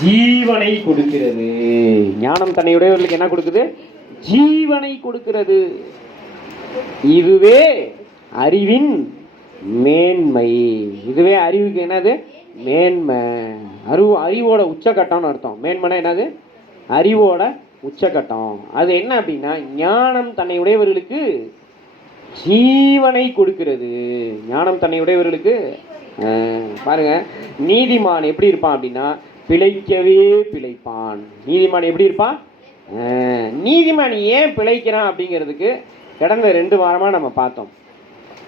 ஜீவனை கொடுக்கிறது. ஞானம் தன்னையுடையவர்களுக்கு என்ன கொடுக்குது? ஜீவனை கொடுக்கிறது. இதுவே அறிவின் மேன்மை. இதுவே அறிவுக்கு என்னது? மேன்மை. அறிவோட உச்சகட்டம்னு அர்த்தம். மேன்மைனா என்னது? அறிவோட உச்சகட்டம். அது என்ன அப்படின்னா, ஞானம் தன்னை உடையவர்களுக்கு ஜீவனை கொடுக்கிறது. ஞானம் தன்னை உடையவர்களுக்கு பாருங்க, நீதிமான் எப்படி இருப்பான் அப்படின்னா பிழைக்கவே பிழைப்பான். நீதிமான் எப்படி இருப்பான்? நீதிமான் ஏன் பிழைக்கிறான் அப்படிங்கிறதுக்கு கடந்த 2 வாரமாக நம்ம பார்த்தோம்.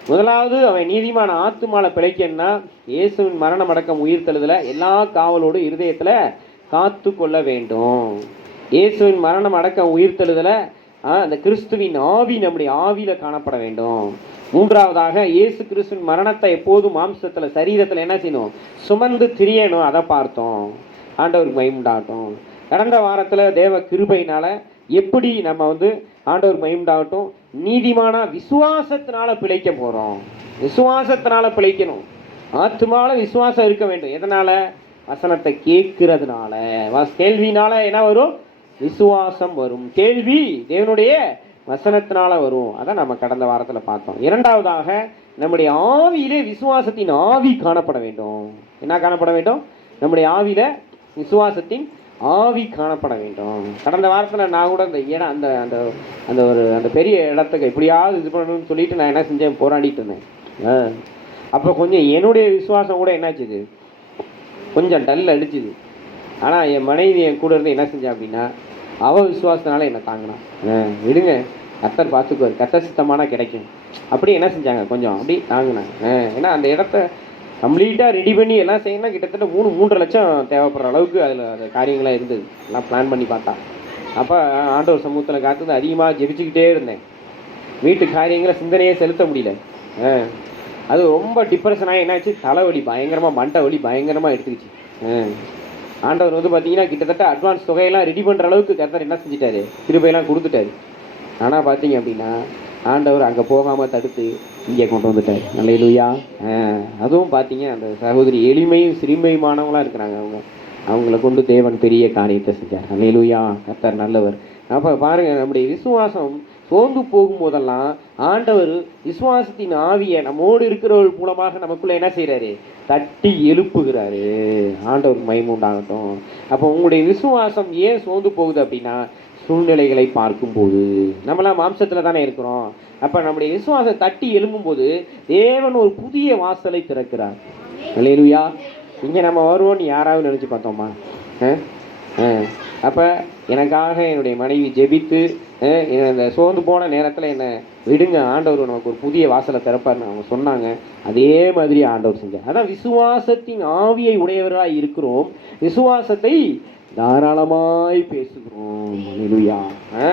முதலாவது, அவன் நீதிமான ஆத்துமால பிழைக்கன்னா இயேசுவின் மரணம் அடக்கம் உயிர்த்தெழுதல எல்லா காவலோடு இருதயத்தில் காத்து கொள்ள வேண்டும். இயேசுவின் மரணம் அடக்கம் உயிர்த்தெழுதல அந்த கிறிஸ்துவின் ஆவி நம்முடைய ஆவியில காணப்பட வேண்டும். மூன்றாவதாக, இயேசு கிறிஸ்துவின் மரணத்தை எப்போதும் மாம்சத்தில் சரீரத்தில் என்ன செய்யணும்? சுமந்து திரியணும். அதை பார்த்தோம். ஆண்டவருக்கு மகிமுண்டாகட்டும். கடந்த வாரத்தில் தேவ கிருபையினால எப்படி நம்ம ஆண்டவர் மகிமுண்டாகட்டும் நீதிமான விசுவாசத்தினால பிழைக்க போகிறோம். விசுவாசத்தினால பிழைக்கணும். ஆத்துமால விசுவாசம் இருக்க வேண்டும். எதனால? வசனத்தை கேட்கறதுனால. கேள்வினால என்ன வரும்? விசுவாசம் வரும். கேள்வி தேவனுடைய வசனத்தினால வரும். அதான் நம்ம கடந்த வாரத்தில் பார்த்தோம். இரண்டாவதாக, நம்முடைய ஆவியிலே விசுவாசத்தின் ஆவி காணப்பட வேண்டும். என்ன காணப்பட வேண்டும்? நம்முடைய ஆவியில விசுவாசத்தின் ஆவி காணப்பட வேண்டும். கடந்த வாரத்தில் நான் கூட அந்த இடம் அந்த அந்த அந்த ஒரு அந்த பெரிய இடத்துக்கு எப்படியாவது இது பண்ணணும்னு சொல்லிட்டு நான் என்ன செஞ்சேன்? போராடிட்டு இருந்தேன். அப்போ கொஞ்சம் என்னுடைய விசுவாசம் கூட என்னாச்சுது? கொஞ்சம் டல் அடிச்சுது. ஆனால் என் மனைவி என் கூட இருந்து என்ன செஞ்சேன் அப்படின்னா, அவள் விசுவாசத்தினால என்னை தாங்கினான். விடுங்க, கர்த்தர் பார்த்துக்குவார், கர்த்தர் சித்தமானா கிடைக்கும் அப்படி என்ன செஞ்சாங்க? கொஞ்சம் அப்படி தாங்கினாங்க. ஏன்னா அந்த இடத்த கம்ப்ளீட்டாக ரெடி பண்ணி எல்லாம் செய்யணும். கிட்டத்தட்ட 3-3.5 லட்சம் தேவைப்படுற அளவுக்கு அதில் அந்த காரியங்களாக இருந்தது. எல்லாம் பிளான் பண்ணி பார்த்தா. அப்போ ஆண்டவர் சமூகத்தில் காத்துது அதிகமாக ஜெபிச்சுக்கிட்டே இருந்தேன். வீட்டு காரியங்களை சிந்தனையே செலுத்த முடியல. அது ரொம்ப டிப்ரெஷனாக என்னாச்சு? தலைவலி பயங்கரமாக, மண்டை வலி பயங்கரமாக எடுத்துக்கிச்சு. ஆண்டவர் பார்த்தீங்கன்னா கிட்டத்தட்ட அட்வான்ஸ் தொகையெல்லாம் ரெடி பண்ணுற அளவுக்கு கர்த்தர் என்ன செஞ்சிட்டாரு? கிருபையெல்லாம் கொடுத்துட்டாரு. ஆனால் பார்த்தீங்க அப்படின்னா ஆண்டவர் அங்கே போகாமல் தடுத்து இங்கே கொண்டு வந்துட்டார். அல்லேலூயா. அதுவும் பார்த்தீங்க, அந்த சகோதரி எளிமையும் சிறுமையுமானவங்களாக இருக்கிறாங்க. அவங்கள கொண்டு தேவன் பெரிய காரியத்தை செஞ்சார். அல்லேலூயா. கர்த்தர் நல்லவர். அப்போ பாருங்கள், நம்முடைய விசுவாசம் சோர்ந்து போகும்போதெல்லாம் ஆண்டவர் விசுவாசத்தின் ஆவியை நம்மோடு இருக்கிறவர்கள் மூலமாக நமக்குள்ளே என்ன செய்கிறாரு? தட்டி எழுப்புகிறாரு. ஆண்டவருக்கு மகிமை உண்டாகட்டும். அப்போ உங்களுடைய விசுவாசம் ஏன் சோர்ந்து போகுது அப்படின்னா, சூழ்நிலைகளை பார்க்கும்போது நம்மளாம் மாம்சத்தில் தானே இருக்கிறோம். அப்போ நம்முடைய விசுவாசம் தட்டி எழும்பும்போது தேவன் ஒரு புதிய வாசலை திறக்கிறார். அல்லேலூயா. இங்கே நம்ம வருவோம்னு யாராவது நினச்சி பார்த்தோமா? அப்போ எனக்காக என்னுடைய மனைவி ஜெபித்து இந்த சோர்ந்து போன நேரத்தில் என்னை விடுங்க, ஆண்டவர் நமக்கு ஒரு புதிய வாசலை திறப்பார்னு அவங்க சொன்னாங்க. அதே மாதிரி ஆண்டவர் செஞ்சார். அதான் விசுவாசத்தின் ஆவியை உடையவராக இருக்கிறோம். விசுவாசத்தை தாராளமாய் பேசுகிறோம். அல்லேலூயா.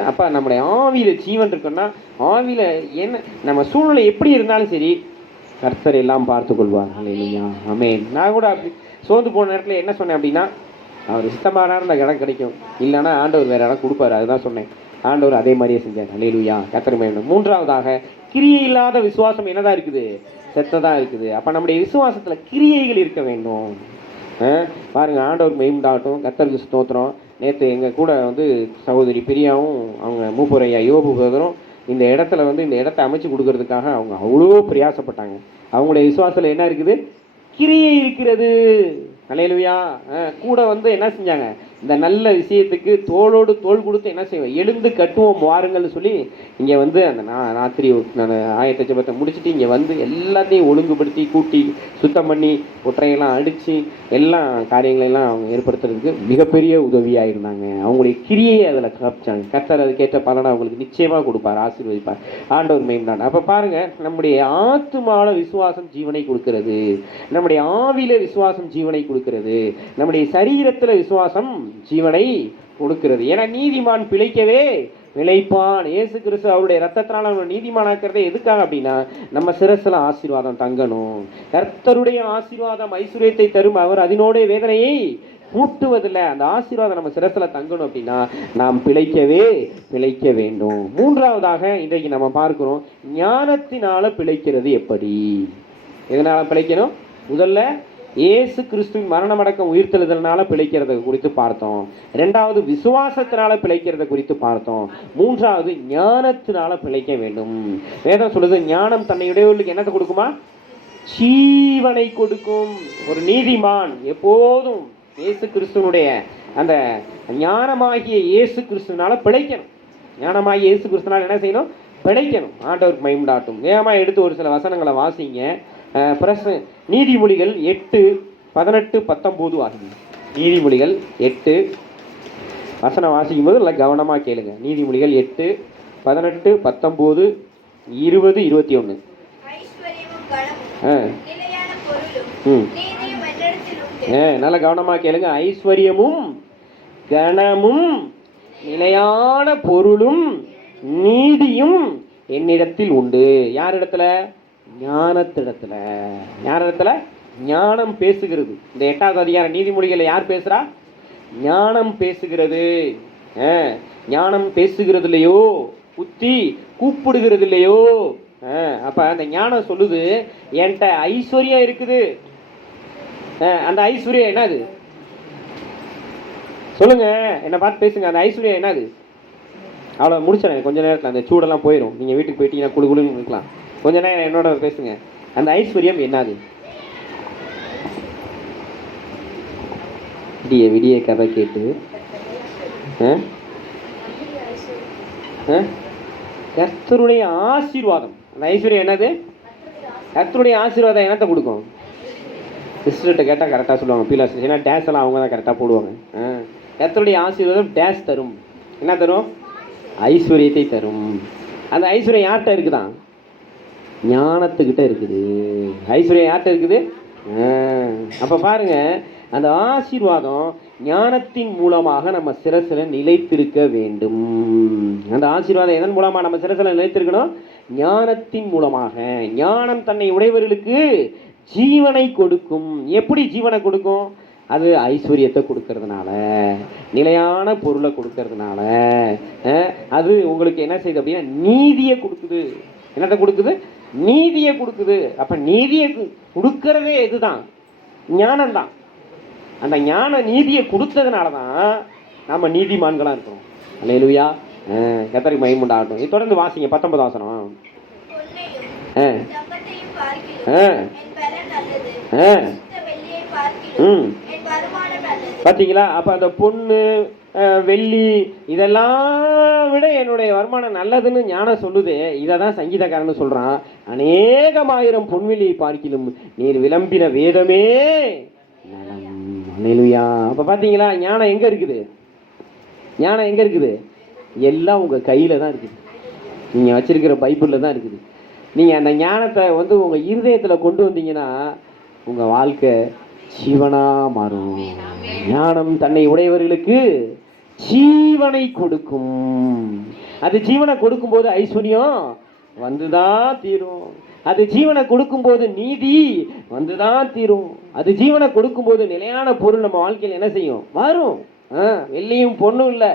அப்போ நம்முடைய ஆவியில் ஜீவன் இருக்குன்னா, ஆவியில் என்ன நம்ம சூழ்நிலை எப்படி இருந்தாலும் சரி கர்த்தர் எல்லாம் பார்த்து கொள்வார். அல்லேலூயா. ஆமென். நான் கூட அப்படி சோர்ந்து போன நேரத்தில் என்ன சொன்னேன் அப்படின்னா, அவர் சித்தமானார் அந்த இடம் கிடைக்கும், இல்லைன்னா ஆண்டவர் வேறு இடம் கொடுப்பாரு. அதுதான் சொன்னேன். ஆண்டவர் அதே மாதிரியே செஞ்சார். அல்லேலூயா. கர்த்தர் மகிமை. மூன்றாவதாக, கிரியை இல்லாத விசுவாசம் என்னதான் இருக்குது? செத்ததான் இருக்குது. அப்போ நம்முடைய விசுவாசத்தில் கிரியைகள் இருக்க வேண்டும். பாருங்க, ஆண்டவர் மகிமையுண்டாகட்டும். கர்த்தருக்கு ஸ்தோத்திரம். நேற்று எங்கள் கூட சகோதரி பிரியாவும் அவங்க மூப்பரையா யோபு பிரதரும் இந்த இடத்துல இந்த இடத்த அமைச்சு கொடுக்கறதுக்காக அவங்க அவ்வளோ பிரயாசப்பட்டாங்க. அவங்களுடைய விசுவாசத்தில் என்ன இருக்குது? கிரியை இருக்கிறது. அல்லேலூயா. கூட என்ன செஞ்சாங்க? இந்த நல்ல விஷயத்துக்கு தோளோடு தோள் கொடுத்து என்ன செய்வோம்? எழுந்து கட்டுவோம் வாருங்கள்னு சொல்லி இங்கே அந்த ராத்திரி நான் ஆயத்த ஜெபத்தை முடிச்சுட்டு இங்கே எல்லாத்தையும் ஒழுங்குபடுத்தி கூட்டி சுத்தம் பண்ணி ஒற்றையெல்லாம் அடித்து எல்லா காரியங்களெல்லாம் அவங்க ஏற்படுத்துறதுக்கு மிகப்பெரிய உதவியாக இருந்தாங்க. அவங்களுடைய கிரியை அதில் காப்பிச்சாங்க. கர்த்தர் அதுக்கேற்ற பலனை அவங்களுக்கு நிச்சயமாக கொடுப்பார், ஆசீர்வதிப்பார். ஆண்டவர் மகிமையுண்டாகட்டும். அப்போ பாருங்கள், நம்முடைய ஆத்துமால விசுவாசம் ஜீவனை கொடுக்கிறது. நம்முடைய ஆவில விசுவாசம் ஜீவனை கொடுக்கிறது. நம்முடைய சரீரத்தில் விசுவாசம் ஜீவனை கொடுக்கிறது. ஏன்னா நீதிமான் பிழைக்கவே பிழைப்பான். இயேசு கிறிஸ்து அவருடைய ரத்தத்தினால அவனை நீதிமானாக்கிறதே எதுக்காக அப்படின்னா, நம்ம சிரசில் ஆசீர்வாதம் தங்கணும். கர்த்தருடைய ஆசீர்வாதம் ஐஸ்வர்யத்தை தரும், அவர் அதனோட வேதனையை கூட்டுவதில்லை. அந்த ஆசீர்வாதம் நம்ம சிரசில் தங்கணும் அப்படின்னா நாம் பிழைக்க வேண்டும். மூன்றாவதாக இன்றைக்கு நம்ம பார்க்கிறோம், ஞானத்தினால பிழைக்கிறது எப்படி? எதனால பிழைக்கணும்? முதல்ல இயேசு கிறிஸ்துவின் மரணமடக்கம் உயிர்த்தெழுதல்னால பிழைக்கிறத குறித்து பார்த்தோம். ரெண்டாவது விசுவாசத்தினால பிழைக்கிறத குறித்து பார்த்தோம். மூன்றாவது ஞானத்தினால பிழைக்க வேண்டும். வேதம் சொல்லுது ஞானம் தன்னை உடையவர்களுக்கு என்னத்தை கொடுக்குமா? ஜீவனை கொடுக்கும். ஒரு நீதிமான் எப்போதும் இயேசு கிறிஸ்துவனுடைய அந்த ஞானமாகிய இயேசு கிறிஸ்துவனால பிழைக்கணும். ஞானமாகிய இயேசு கிறிஸ்துவனால என்ன செய்யணும்? பிழைக்கணும். ஆண்டவருக்கு மகிமையுண்டாகட்டும். வேகமாக எடுத்து ஒரு சில வசனங்களை வாசிங்க. நீதிமொழிகள் 8:18-19 ஆகுது. நீதிமொழிகள் 8 வசனம் வாசிக்கும் போது நல்லா கவனமாக கேளுங்க. நீதிமொழிகள் 8:18-19 20-21. நல்லா கவனமாக கேளுங்க. ஐஸ்வர்யமும் கனமும் நிலையான பொருளும் நீதியும் என்னிடத்தில் உண்டு. யார் இடத்துல? ஞானத்திடத்துல. யார் இடத்துல? ஞானம் பேசுகிறது. இந்த 8வது அதிகார நீதிமொழிகளை யார் பேசுறா? ஞானம் பேசுகிறது. ஞானம் பேசுகிறது இல்லையோ, புத்தி கூப்பிடுகிறது இல்லையோ. அப்ப அந்த ஞானம் சொல்லுது, என்கிட்ட ஐஸ்வர்யம் இருக்குது. அந்த ஐஸ்வர்யம் என்னது? சொல்லுங்க, என்ன பார்த்து பேசுங்க. அந்த ஐஸ்வர்யம் என்னது? அவ்வளோ முடிச்சிடறேன் கொஞ்ச நேரத்தில். அந்த சூடெல்லாம் போயிடும். நீங்கள் வீட்டுக்கு போயிட்டீங்கன்னா குழு குழுன்னு இருக்கலாம். கொஞ்ச நேரம் என்னோட பேசுங்க. அந்த ஐஸ்வர்யம் என்னது? விடிய கதை கேட்டு கர்த்தருடைய ஆசீர்வாதம். அந்த ஐஸ்வர்யம் என்னது? கர்த்தருடைய ஆசீர்வாதம் என்னத்தை கொடுக்கும்? சிஸ்டர்கிட்ட கேட்டால் கரெக்டாக சொல்லுவாங்க. பீலா சிஸ்டர், ஏன்னா டேஸ் எல்லாம் அவங்க தான் கரெக்டாக போடுவாங்க. கர்த்தருடைய ஆசீர்வாதம் டேஸ் தரும். என்ன தரும்? ஐஸ்வர்யத்தை தரும். அந்த ஐஸ்வர்யம் யார்கிட்ட இருக்குதான்? ஞானத்துக்கிட்ட இருக்குது. ஐஸ்வர்யம் யார்கிட்ட இருக்குது? அப்போ பாருங்க, அந்த ஆசீர்வாதம் ஞானத்தின் மூலமாக நம்ம சிரசில நிலைத்திருக்க வேண்டும். அந்த ஆசீர்வாதம் எதன் மூலமாக நம்ம சிரசில நிலைத்திருக்கணும்? ஞானத்தின் மூலமாக. ஞானம் தன்னை உடையவர்களுக்கு ஜீவனை கொடுக்கும். எப்படி ஜீவனை கொடுக்கும்? அது ஐஸ்வர்யத்தை கொடுக்கறதுனால, நிலையான பொருளை கொடுக்கறதுனால. அது உங்களுக்கு என்ன செய்யுது அப்படின்னா நீதியை கொடுக்குது. என்னத்தை கொடுக்குது? நீதியை கொடுக்குது. அப்ப நீதியை கொடுக்கறதே இதுதான், ஞானம்தான். அந்த ஞான நீதியை கொடுத்ததுனால தான் நம்ம நீதிமான்களா இருக்கிறோம். அல்லேலூயா. கர்த்தருக்கு மகிமை உண்டாகட்டும். இது தொடர்ந்து வாசிங்க 19 வசனம். பார்த்தீங்களா? அப்ப அந்த பொண்ணு வெள்ளி இதெல்லாம் விட என்னுடைய வருமானம் நல்லதுன்னு ஞானம் சொல்லுது. இதை தான் சங்கீதக்காரன்னு சொல்றான். அநேகமாயிரம் பொன்வெளியை பார்க்கிலும் நீர் விளம்பின வேதமே நலம். அல்லேலூயா. அப்ப பாத்தீங்களா, ஞானம் எங்க இருக்குது? ஞானம் எங்க இருக்குது? எல்லாம் உங்க கையில தான் இருக்குது. நீங்க வச்சிருக்கிற பைபிள்ல தான் இருக்குது. நீங்க அந்த ஞானத்தை உங்க இருதயத்துல கொண்டு வந்தீங்கன்னா உங்க வாழ்க்கை ஜீவனா மாறும். ஞானம் தன்னை உடையவர்களுக்கு ஜீவனை கொடுக்கும். அது ஜீவனை கொடுக்கும் போது ஐஸ்வர்யம் வந்துதான் தீரும். அது ஜீவனை கொடுக்கும் போது நீதி வந்துதான் தீரும். அது ஜீவனை கொடுக்கும் போது நிலையான பொருள் நம்ம வாழ்க்கையில் என்ன செய்யும்? வரும். வெள்ளியும் பொண்ணும் இல்லை,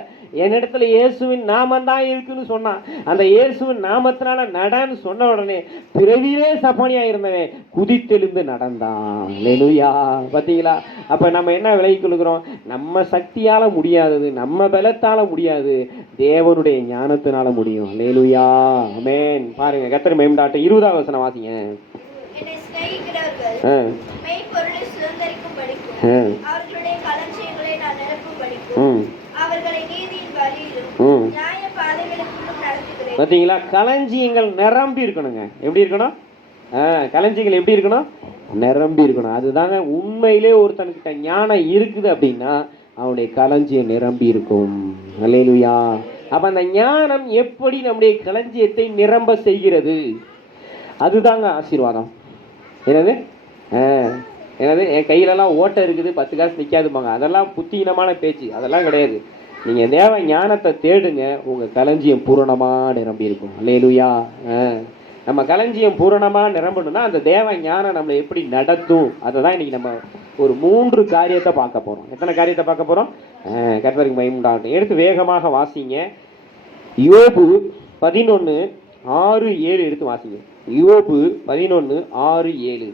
என்னிடத்துல இயேசுவின் நாமம் தான் இருக்குன்னு சொன்னான். அந்த இயேசுவின் நாமத்தினால நடன்னு சொன்ன உடனே பிறவிலே சப்பானியா இருந்தவன் குதித்தெழுந்து நடந்தான். அல்லேலூயா. பாத்தீங்களா? அப்ப நம்ம என்ன விலகிக் கொள்கிறோம்? நம்ம சக்தியால முடியாதது, நம்ம பலத்தால முடியாது, தேவனுடைய ஞானத்தினால முடியும். அல்லேலூயா. ஆமென். பாருங்க, கர்த்தர் மகிமையுண்டாகட்டும். 20வது வசனம் வாசிங்க. பார்த்தீங்களா? களஞ்சியங்கள் நிரம்பி இருக்கணுங்க. எப்படி இருக்கணும்? களஞ்சியங்கள் எப்படி இருக்கணும்? நிரம்பி இருக்கணும். அதுதாங்க உண்மையிலே ஒருத்தனுக்கிட்ட ஞானம் இருக்குது அப்படின்னா அவனுடைய களஞ்சியம் நிரம்பி இருக்கும். அல்லேலூயா. அப்ப அந்த ஞானம் எப்படி நம்முடைய களஞ்சியத்தை நிரம்ப செய்கிறது? அதுதாங்க ஆசீர்வாதம். என்னது? என்னது? என் கையிலலாம் ஓட்டை இருக்குது, 10 காசு நிற்காதுப்பாங்க. அதெல்லாம் புத்தியினமான பேச்சு, அதெல்லாம் கிடையாது. நீங்கள் தேவ ஞானத்தை தேடுங்க, உங்கள் களஞ்சியம் பூரணமாக நிரம்பி இருக்கும். அல்லேலூயா. நம்ம களஞ்சியம் பூரணமாக நிரம்பணும்னா அந்த தேவ ஞானம் நம்மளை எப்படி நடத்தும், அதை தான் இன்றைக்கி நம்ம ஒரு 3 காரியத்தை பார்க்க போகிறோம். எத்தனை காரியத்தை பார்க்க போகிறோம்? கர்த்தருக்கு மகிமை உண்டாகட்டும். எடுத்து வேகமாக வாசிங்க. யோபு 11:6-7 எடுத்து வாசிங்க. யோபு 11:6-7.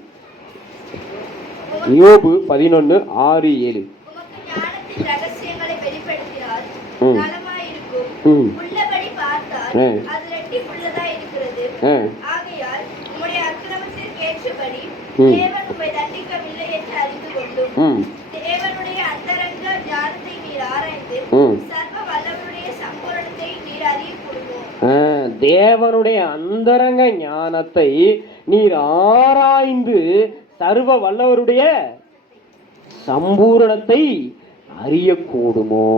யோபு 11:6-7. உமக்கு ஞானத்தின் ரகசியங்களை வெளிப்படுத்தினால் ம். நலமாயிருக்கும். ம். உள்ளபடி பார்த்தால் ஆ. அது இரட்டிப்புள்ளதாய் இருக்கிறது. ஆ. ஆகையால் உம்முடைய அக்கிரமத்திற்கு ஏற்றபடி ம். தேவன் உம்மை தண்டிக்கவில்லை என்று அறிந்து கொள்ளும். ம். தேவனுடைய அந்தரங்க ஞானத்தை நீர் ஆராய்ந்து ம். சர்வ வல்லவருடைய சம்பூரணத்தை நீர் அறியக்கூடுமோ? தேவனுடைய அந்தரங்க ஞானத்தை நீர் ஆராய்ந்து சர்வ வல்லவருடைய சம்பூரணத்தை அறியக்கூடுமோ?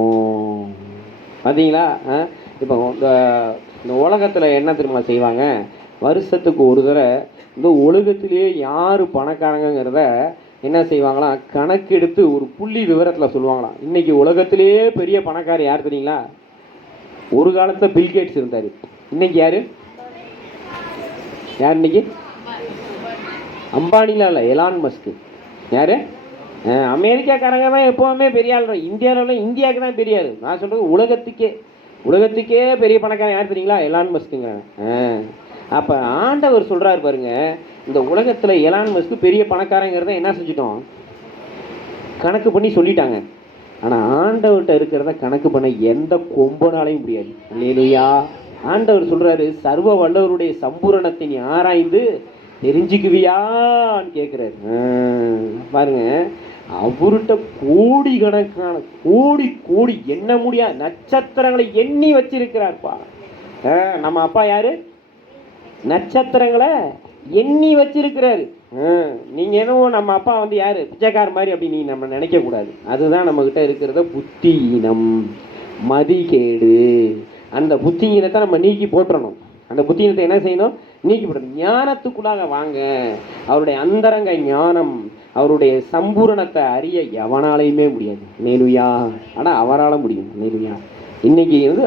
பார்த்தீங்களா? இப்போ இந்த உலகத்தில் என்ன திரும்ப செய்வாங்க, வருஷத்துக்கு ஒரு தடவை இந்த உலகத்திலேயே யார் பணக்காரங்கிறத என்ன செய்வாங்களாம், கணக்கெடுத்து ஒரு புள்ளி விவரத்தில் சொல்லுவாங்களாம். இன்றைக்கி உலகத்திலேயே பெரிய பணக்காரர் யார் தெரியுங்களா? ஒரு காலத்தில் பில்கேட்ஸ் இருந்தார். இன்னைக்கு யார் இன்னைக்கு? அம்பானிலாம் இல்லை, எலான் மஸ்க். யார்? அமெரிக்காக்காரங்க தான் எப்போவுமே பெரிய ஆள். இந்தியாவில் இந்தியாவுக்கு தான் பெரிய ஆள். நான் சொல்கிறது உலகத்துக்கே பெரிய பணக்காரன் யார் தெரியுங்களா? எலான் மஸ்க்குங்கிறாங்க. அப்போ ஆண்டவர் சொல்கிறாரு பாருங்க, இந்த உலகத்தில் எலான் மஸ்க்கு பெரிய பணக்காரங்கிறத என்ன செஞ்சிட்டோம், கணக்கு பண்ணி சொல்லிட்டாங்க. ஆனால் ஆண்டவர்கிட்ட இருக்கிறத கணக்கு பண்ண எந்த கொம்பனாலையும் முடியாது. அல்லேலூயா. ஆண்டவர் சொல்கிறாரு, சர்வ வல்லவருடைய சம்பூரணத்தை ஆராய்ந்து தெரிஞ்சுக்குவியான்னு கேட்குறாரு. பாருங்க, அவர்கிட்ட கோடி கணக்கான கோடி எண்ண முடியாது நட்சத்திரங்களை எண்ணி வச்சிருக்கிறார்ப்பா. நம்ம அப்பா யாரு? நட்சத்திரங்களை எண்ணி வச்சிருக்கிறாரு. நீங்கள் என்னவோ நம்ம அப்பா வந்து யார், பிச்சைக்கார மாதிரி அப்படி நீ நம்ம நினைக்கக்கூடாது. அதுதான் நம்மக்கிட்ட இருக்கிறத புத்தியினம், மதிகேடு. அந்த புத்தியினத்தை நம்ம நீக்கி போட்டுறணும். அந்த புத்தியினத்தை என்ன செய்யணும்? நீக்கி போடணும். ஞானத்துக்குள்ளாக வாங்க. அவருடைய அந்தரங்க ஞானம், அவருடைய சம்பூரணத்தை அறிய எவனாலையுமே முடியாது. நேலுயா. ஆனால் அவரால் முடியும். நேலுயா. இன்னைக்கு வந்து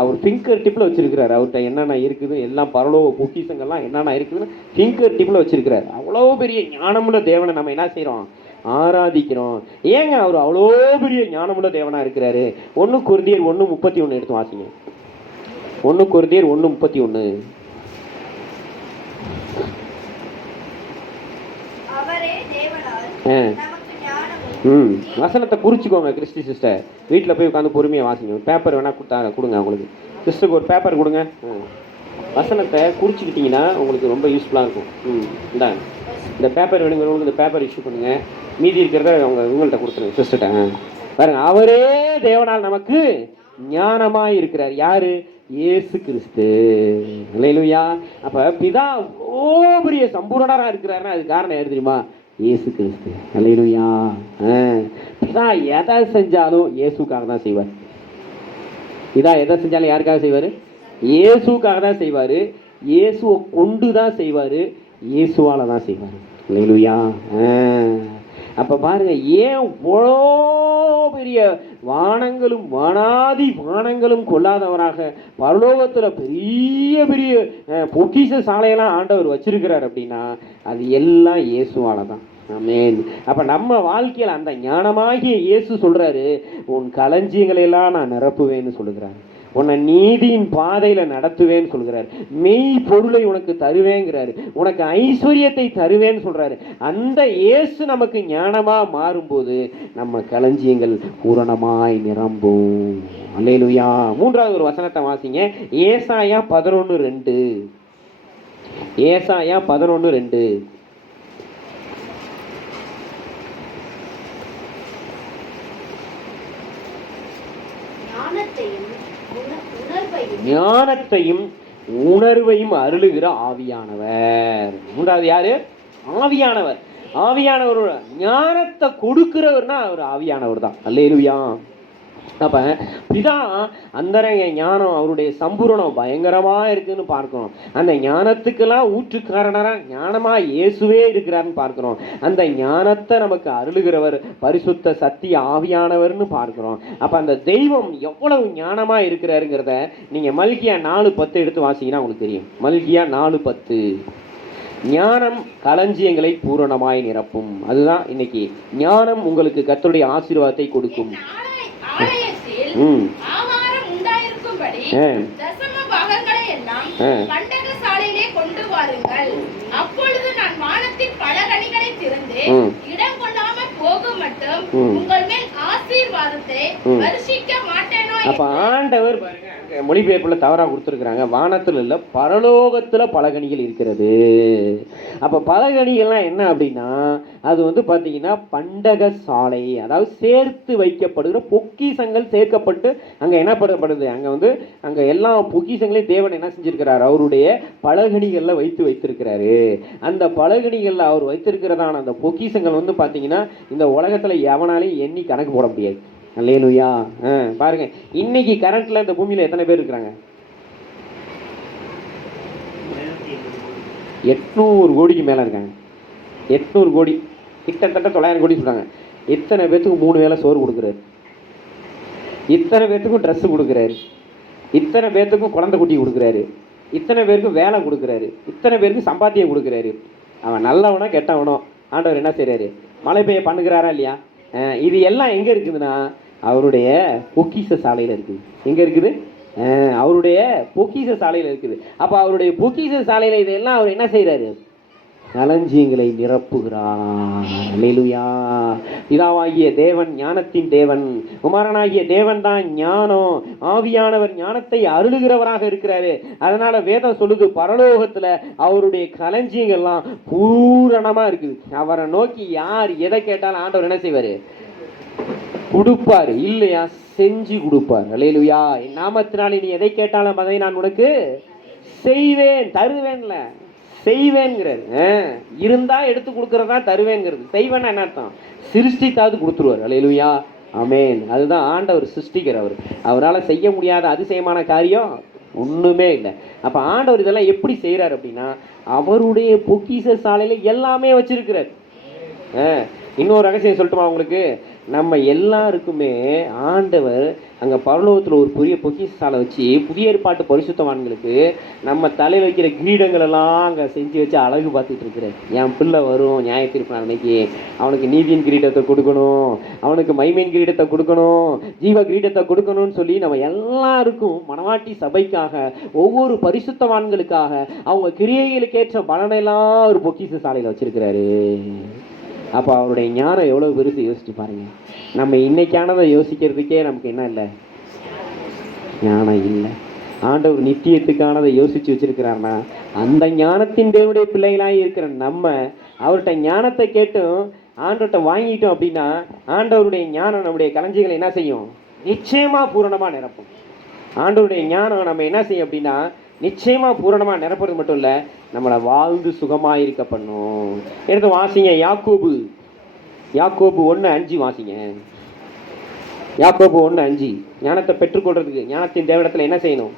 அவர் ஃபிங்கர் டிப்பில் வச்சிருக்கிறார். அவர்கிட்ட என்னென்ன இருக்குது, எல்லாம் பரலோக பொக்கிஷங்கள்லாம் என்னென்ன இருக்குதுன்னு ஃபிங்கர் டிப்பில் வச்சிருக்கிறார். அவ்வளோ பெரிய ஞானமுள்ள தேவனை நம்ம என்ன செய்கிறோம்? ஆராதிக்கிறோம். ஏங்க அவர் அவ்வளோ பெரிய ஞானமுள்ள தேவனாக இருக்கிறாரு? 1 கொரிந்தியர் 1:31 எடுத்து வாசிங்க. 1 கொரிந்தியர் 1:31. அவரே தேவனால் நமக்கு ஞானமும். வசனத்தை குறிச்சிக்கோங்க கிறிஸ்டி சிஸ்டர். வீட்டில் போய் உட்காந்து பொறுமையாக வாசிங்க. பேப்பர் வேணால் கொடுங்க உங்களுக்கு. சிஸ்டருக்கு ஒரு பேப்பர் கொடுங்க. வசனத்தை குறிச்சிக்கிட்டிங்கன்னா உங்களுக்கு ரொம்ப யூஸ்ஃபுல்லாக இருக்கும். இந்தாங்க, இந்த பேப்பர் வேணுங்கிறவங்களுக்கு இந்த பேப்பர் இஷ்யூ பண்ணுங்கள். மீதி இருக்கிறத இவங்கள்ட்ட கொடுத்துருங்க சிஸ்டர்கிட்ட. பாருங்க, அவரே தேவனால் நமக்கு ஞானமாக இருக்கிறார். யாரு? இயேசு கிறிஸ்து. அல்லேலூயா. அப்போ பிதா அவ்வளோ பெரிய சம்பூரணராக இருக்கிறாருன்னா அது காரணம் யார் தெரியுமா? இயேசு கிறிஸ்து. அல்லேலூயா. பிதா எதை செஞ்சாலும் இயேசுக்காக தான் செய்வார். பிதா எதை செஞ்சாலும் யாருக்காக செய்வார்? இயேசுக்காக தான் செய்வார். இயேசுவை கொண்டு தான் செய்வார். இயேசுவால் தான் செய்வார். அல்லேலூயா. அப்போ பாருங்க, ஏன் இவ்வளோ பெரிய வானங்களும் வானாதி வானங்களும் கொள்ளாதவராக பரலோகத்தில் பெரிய பெரிய பொக்கிஷ சாலையெல்லாம் ஆண்டவர் வச்சிருக்கிறார் அப்படின்னா அது எல்லாம் இயேசுவால தான். ஆமென். அப்போ நம்ம வாழ்க்கையில் அந்த ஞானமாகிய இயேசு சொல்கிறாரு, உன் களஞ்சியங்களையெல்லாம் நான் நிரப்புவேன்னு சொல்லுகிறார். உன்னை நீதியின் பாதையில் நடத்துவேன்னு சொல்கிறார். மெய் பொருளை உனக்கு தருவேங்கிறாரு. உனக்கு ஐஸ்வர்யத்தை தருவேன்னு சொல்கிறாரு. அந்த இயேசு நமக்கு ஞானமாக மாறும்போது நம்ம களஞ்சியங்கள் பூரணமாய் நிரம்பும். அல்லேலூயா. 3வது ஒரு வசனத்தை வாசிங்க. ஏசாயா 11:2. ஏசாயா 11:2. ஞானத்தையும் உணர்வையும் அருளுகிற ஆவியானவர். 3வது யாரு? ஆவியானவர். ஆவியானவர் ஞானத்தை கொடுக்கிறவர்னா அவர் ஆவியானவர் தான். அல்லேலூயா. அப்போ பிதா அந்தரங்க ஞானம், அவருடைய சம்பூரணம் பயங்கரமாக இருக்குதுன்னு பார்க்குறோம். அந்த ஞானத்துக்கெல்லாம் ஊற்றுக்காரணராக ஞானமாக இயேசுவே இருக்கிறாருன்னு பார்க்குறோம். அந்த ஞானத்தை நமக்கு அருளுகிறவர் பரிசுத்த சத்திய ஆவியானவர்னு பார்க்குறோம். அப்போ அந்த தெய்வம் எவ்வளவு ஞானமாக இருக்கிறாருங்கிறத நீங்கள் மல்கியா 4:10 எடுத்து வாசிங்கன்னா உங்களுக்கு தெரியும். மல்கியா 4:10. ஞானம் களஞ்சியங்களை பூரணமாய் நிரப்பும். அதுதான் இன்னைக்கு ஞானம் உங்களுக்கு கர்த்தருடைய ஆசீர்வாதத்தை கொடுக்கும். ஆகாரம் உண்டாயிருக்கும்படி தசம பாகங்களை எல்லாம் பண்டக சாலையிலே கொண்டு வாருங்கள். அப்பொழுது நான் வானத்தின் பல கனிகளை திறந்து இடம் கொள்ளா போக மட்டும் உங்கள் மேல் ஆசீர்வாதத்தை வருஷிக்க மாட்டேனோ. அப்ப ஆண்டவர் பாருங்க, மொழிபெயர்ப்புல தவறா கொடுத்துருக்காங்க. வானத்துல இல்ல, பரலோகத்துல பலகணிகள் இருக்கிறது. அப்ப பலகணிகள்லாம் என்ன அப்படின்னா, அது வந்து பாத்தீங்கன்னா பண்டக சாலை, அதாவது சேர்த்து வைக்கப்படுகிற பொக்கிஷங்கள் சேர்க்கப்பட்டு அங்க என்ன பண்ணப்படுது, அங்க எல்லா பொக்கிஷங்களையும் தேவன் என்ன செஞ்சிருக்கிறார், அவருடைய பலகணிகள்ல வைத்திருக்கிறாரு. அந்த பலகணிகள்ல அவர் வைத்திருக்கிறதான அந்த பொக்கிஷங்கள் வந்து பாத்தீங்கன்னா இந்த உலகத்துல எவனாலையும் எண்ணி கணக்கு போட முடியாது. அல்லேலூயா. பாருங்க, இன்னைக்கு கரண்ட்ல இந்த பூமியில எத்தனை பேர் இருக்கிறாங்க? 800 கோடிக்கு மேல இருக்காங்க. 800 கோடி, கிட்டத்தட்ட 900 கோடி சொல்றாங்க. இத்தனை பேத்துக்கு 3 வேளை சோறு கொடுக்குறாரு, இத்தனை பேத்துக்கும் ட்ரெஸ் கொடுக்குறாரு, இத்தனை பேத்துக்கும் குழந்தை குட்டி கொடுக்குறாரு, இத்தனை பேருக்கு வேலை கொடுக்குறாரு, இத்தனை பேருக்கு சம்பாத்தியம் கொடுக்குறாரு. அவன் நல்லவனோ கெட்டவனோ ஆண்டவர் என்ன செய்யறாரு, மழை பெய்ய பண்ணுகிறாரா இல்லையா? இது எல்லாம் எங்க இருக்குதுன்னா அவருடைய பொக்கிஷ சாலையில இருக்குது. எங்க இருக்குது? அவருடைய பொக்கிஷ சாலையில இருக்குது. அப்ப அவருடைய பொக்கிஷ சாலையில இதெல்லாம் அவர் என்ன செய்யறாரு, களஞ்சியங்களை நிரப்புகிறார். அல்லேலூயா. பிதாவாகிய தேவன் ஞானத்தின் தேவன், குமாரனாகிய தேவன் தான் ஞானம், ஆவியானவர் ஞானத்தை அருளுகிறவராக இருக்கிறாரு. அதனால வேதம் சொல்லுது, பரலோகத்துல அவருடைய களஞ்சியங்கள்லாம் பூரணமா இருக்குது. அவரை நோக்கி யார் எதை கேட்டாலும் ஆண்டவர் என்ன செய்வாரு, கொடுப்பாரு. இல்லையா, செஞ்சு கொடுப்பார். அல்லேலூயா. என் நாமத்தினாலே நீ எதை கேட்டாலும் அதை நான் உனக்கு செய்வேன், தருவேன்ல, செய்வேன்ங்கிறாரு. இருந்தா எடுத்து கொடுக்கறதா தருவேங்கிறது. செய்வேன்னா என்ன அர்த்தம், சிருஷ்டித்தாவது கொடுத்துருவார். அல்லேலூயா. ஆமென். அதுதான் ஆண்டவர் சிருஷ்டிக்கிறவர். அவரால் செய்ய முடியாத அதிசயமான காரியம் ஒண்ணுமே இல்லை. அப்ப ஆண்டவர் இதெல்லாம் எப்படி செய்யறாரு அப்படின்னா, அவருடைய பொக்கிஷ சாலையில எல்லாமே வச்சிருக்கிறார். இன்னொரு ரகசியம் சொல்லட்டுமா உங்களுக்கு, நம்ம எல்லாருக்குமே ஆண்டவர் அங்கே பரலோகத்தில் ஒரு பெரிய பொக்கிஷ சாலை வச்சு புதிய ஏற்பாட்டு பரிசுத்தவான்களுக்கு நம்ம தலையில் வைக்கிற கிரீடங்கள் எல்லாம் அங்கே செஞ்சு வச்சு அழகு பார்த்துட்டு இருக்கிறார். என் பிள்ளை வரும் நியாய தீர்ப்பு அன்னைக்கு, அவனுக்கு நீதியின் கிரீடத்தை கொடுக்கணும், அவனுக்கு மைமீன் கிரீடத்தை கொடுக்கணும், ஜீவ கிரீடத்தை கொடுக்கணும்னு சொல்லி நம்ம எல்லாருக்கும் மனவாட்டி சபைக்காக, ஒவ்வொரு பரிசுத்தவான்களுக்காக அவங்க கிரியைகளுக்கேற்ற பலனெல்லாம் ஒரு பொக்கிஷ சாலையில் வச்சிருக்கிறாரு. அப்போ அவருடைய ஞானம் எவ்வளோ பெருசு யோசிச்சு பாருங்க. நம்ம இன்னைக்கானதை யோசிக்கிறதுக்கே நமக்கு என்ன இல்லை, ஞானம் இல்லை. ஆண்டவர் நித்தியத்துக்கானதை யோசிச்சு வச்சிருக்கிறாருன்னா அந்த ஞானத்தின் தேவனுடைய பிள்ளைகளாக இருக்கிற நம்ம அவர்கிட்ட ஞானத்தை கேட்டும் ஆண்டவர்கிட்ட வாங்கிட்டோம் அப்படின்னா ஆண்டவருடைய ஞானம் நம்முடைய களஞ்சியங்களை என்ன செய்யும், நிச்சயமா பூரணமாக நிரப்பும். ஆண்டவருடைய ஞானம் நம்ம என்ன செய்யும் அப்படின்னா நிச்சயமா பூரணமா நிரப்புறது மட்டும் இல்ல, நம்மளை வாழ்ந்து சுகமா இருக்க பண்ணும். எடுத்து வாசிங்க, யாக்கோபு 1:5 வாசிங்க. யாக்கோபு 1:5. ஞானத்தை பெற்றுக்கொள்றதுக்கு ஞானத்தின் தேவனிடத்துல என்ன செய்யணும்?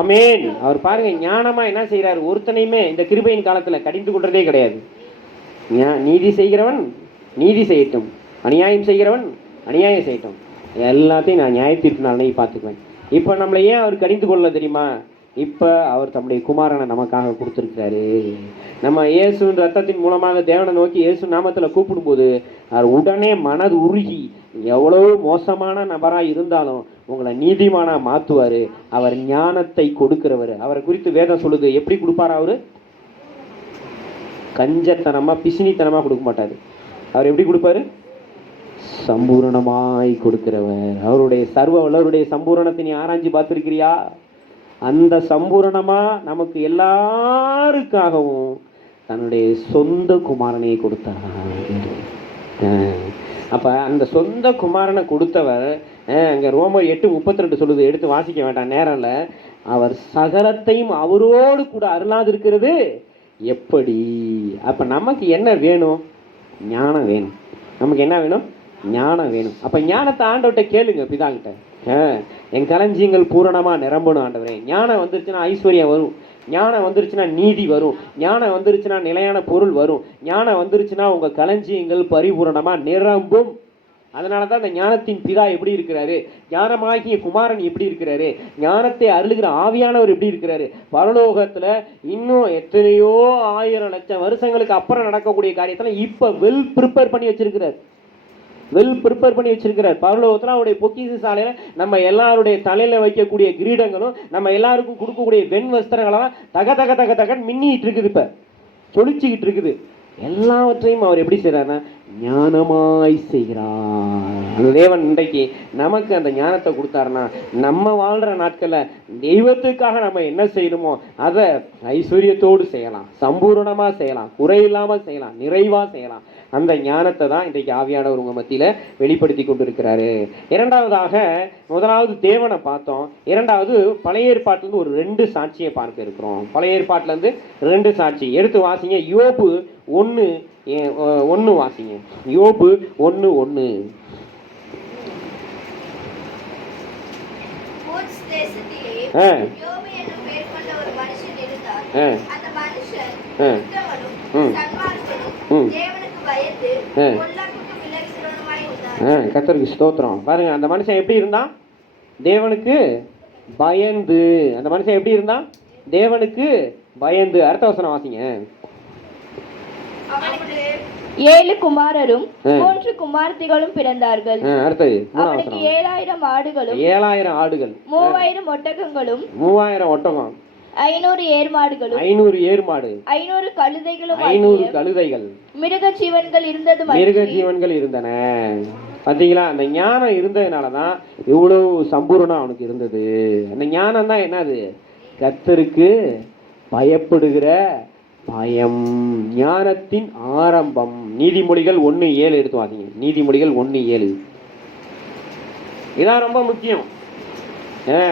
ஆமேன். அவர் பாருங்க ஞானமா என்ன செய்யறாரு, ஒருத்தனையுமே இந்த கிருபையின் காலத்துல கடிந்து கொள்றதே கிடையாது. நீதி செய்கிறவன் நீதி செய்யட்டும், அநியாயம் செய்கிறவன் அநியாயம் செய்யட்டும், எல்லாத்தையும் நான் நியாய தீர்ப்பு நாளை பார்த்துக்குவேன். இப்போ நம்மளை ஏன் அவர் கடிந்து கொள்ள தெரியுமா? இப்போ அவர் தம்முடைய குமாரனை நமக்காக கொடுத்துருக்கிறாரு. நம்ம இயேசுவின் ரத்தத்தின் மூலமாக தேவனை நோக்கி இயேசு நாமத்தில் கூப்பிடும்போது அவர் உடனே மனது உருகி எவ்வளவு மோசமான நபராக இருந்தாலும் உங்களை நீதிமானா மாற்றுவார். அவர் ஞானத்தை கொடுக்கிறவர். அவரை குறித்து வேதம் சொல்லுது, எப்படி கொடுப்பார் அவர்? கஞ்சத்தனமாக பிசினித்தனமாக கொடுக்க மாட்டார். அவர் எப்படி கொடுப்பாரு? சம்பூரணமாய் கொடுக்கிறவர். அவருடைய சர்வ வல்லவருடைய சம்பூரணத்தை நீ ஆராய்ச்சி பார்த்துருக்கிறியா? அந்த சம்பூரணமா நமக்கு எல்லாருக்காகவும் தன்னுடைய சொந்த குமாரனையை கொடுத்தார். அப்ப அந்த சொந்த குமாரனை கொடுத்தவர் அங்க ரோமர் 8:32 சொல்லுது, எடுத்து வாசிக்க வேண்டாம் நேரம் இல்லை. அவர் சகலத்தையும் அவரோடு கூட அருளாது இருக்கிறது எப்படி? அப்ப நமக்கு என்ன வேணும்? ஞானம் வேணும். நமக்கு என்ன வேணும்? ஞானம் வேணும். அப்ப ஞானத்தை ஆண்டவர்கிட்ட கேளுங்க, பிதாங்கிட்ட. என் களஞ்சியங்கள் பூரணமா நிரம்பணும் ஆண்டவரே. ஞானம் வந்துருச்சுன்னா ஐஸ்வர்யம் வரும், ஞானம் வந்துருச்சுன்னா நீதி வரும், ஞானம் வந்துருச்சுன்னா நிலையான பொருள் வரும், ஞானம் வந்துருச்சுன்னா உங்க களஞ்சியங்கள் பரிபூரணமா நிரம்பும். அதனால தான் அந்த ஞானத்தின் பிதா எப்படி இருக்கிறாரு, ஞானமாகிய குமாரன் எப்படி இருக்கிறாரு, ஞானத்தை அருளுகிற ஆவியானவர் எப்படி இருக்கிறாரு. பரலோகத்துல இன்னும் எத்தனையோ 1000 லட்சம் வருஷங்களுக்கு அப்புறம் நடக்கக்கூடிய காரியத்தெல்லாம் இப்ப வெல் ப்ரிப்பேர் பண்ணி வச்சிருக்கிறார். வெல் ப்ரிப்பேர் பண்ணி வச்சிருக்கிறார். பரலோகத்தில் அவருடைய பொக்கிஷ சாலையில் நம்ம எல்லாருடைய தலையில் வைக்கக்கூடிய கிரீடங்களும் நம்ம எல்லாருக்கும் கொடுக்கக்கூடிய வெண் வஸ்திரங்களெல்லாம் தக தக தக தகன்னு மின்னிட்டு இருக்குது, இப்போ சொலிச்சுக்கிட்டு இருக்குது. எல்லாவற்றையும் அவர் எப்படி செய்கிறாருன்னா ஞானமாய் செய்கிறார். அந்த தேவன் இன்றைக்கு நமக்கு அந்த ஞானத்தை கொடுத்தாருன்னா நம்ம வாழ்கிற நாட்களில் தெய்வத்துக்காக நம்ம என்ன செய்யணுமோ அதை ஐஸ்வர்யத்தோடு செய்யலாம், சம்பூர்ணமாக செய்யலாம், குறையில்லாமல் செய்யலாம், நிறைவாக செய்யலாம். அந்த ஞானத்தை தான் இன்றைக்கு ஆவியானவர் உங்கள் மத்தியில் வெளிப்படுத்தி கொண்டு இருக்கிறாரு. இரண்டாவதாக, முதலாவது தேவனை பார்த்தோம். இரண்டாவது பழைய ஏற்பாட்டிலேருந்து ஒரு 2 சாட்சியை பார்க்க இருக்கிறோம். பழைய ஏற்பாட்டிலேருந்து 2 சாட்சி எடுத்து வாசிங்க. யோபு 1:1 வாசிங்க. யோபு 1:1. ஊத்ஸ் தேசத்திலே யோபு என்னும் பெயர் கொண்ட ஒரு மனுஷன் இருந்தார். அந்த மனுஷன் உத்தமனும் சன்மார்க்கனும் தேவனுக்கு பயந்து பொல்லாப்புக்கு விலகி சிறனுமாய் இருந்தார். கர்த்தருக்கு ஸ்தோத்திரம். பாருங்க, அந்த மனுஷன் எப்படி இருந்தான்? தேவனுக்கு பயந்து. அந்த மனுஷன் எப்படி இருந்தான்? தேவனுக்கு பயந்து. அடுத்த வசனம் வாசிங்க. அவனுக்கு 7 குமாரரும் 3 குமார்த்திகளும் பிறந்தார்கள். அடுத்தது அவனுக்கு 7000 ஆடுகளும் 7000 ஆடுகள், 3000 ஒட்டகங்களும் 3000 ஒட்டகம், 500 ஏர்மாடுகளும் 500 ஏர்மாடு, 500 கழுதைகளும் 500 கழுதைகள், மிருக ஜீவன்கள் இருந்தது. மிருக ஜீவன்கள் இருந்தன. பார்த்தீங்களா? அந்த ஞானம் இருந்ததுனால தான் இவ்வளவு சம்பூர்ணம் அவனுக்கு இருந்தது. அந்த ஞானம் தான் என்னது? கர்த்தருக்கு பயப்படுகிற பயம், ஞானத்தின் ஆரம்பம். நீதிமொழிகள் 1:7 எடுத்து வாசிங்க. நீதிமொழிகள் 1:7. இதான் ரொம்ப முக்கியம்.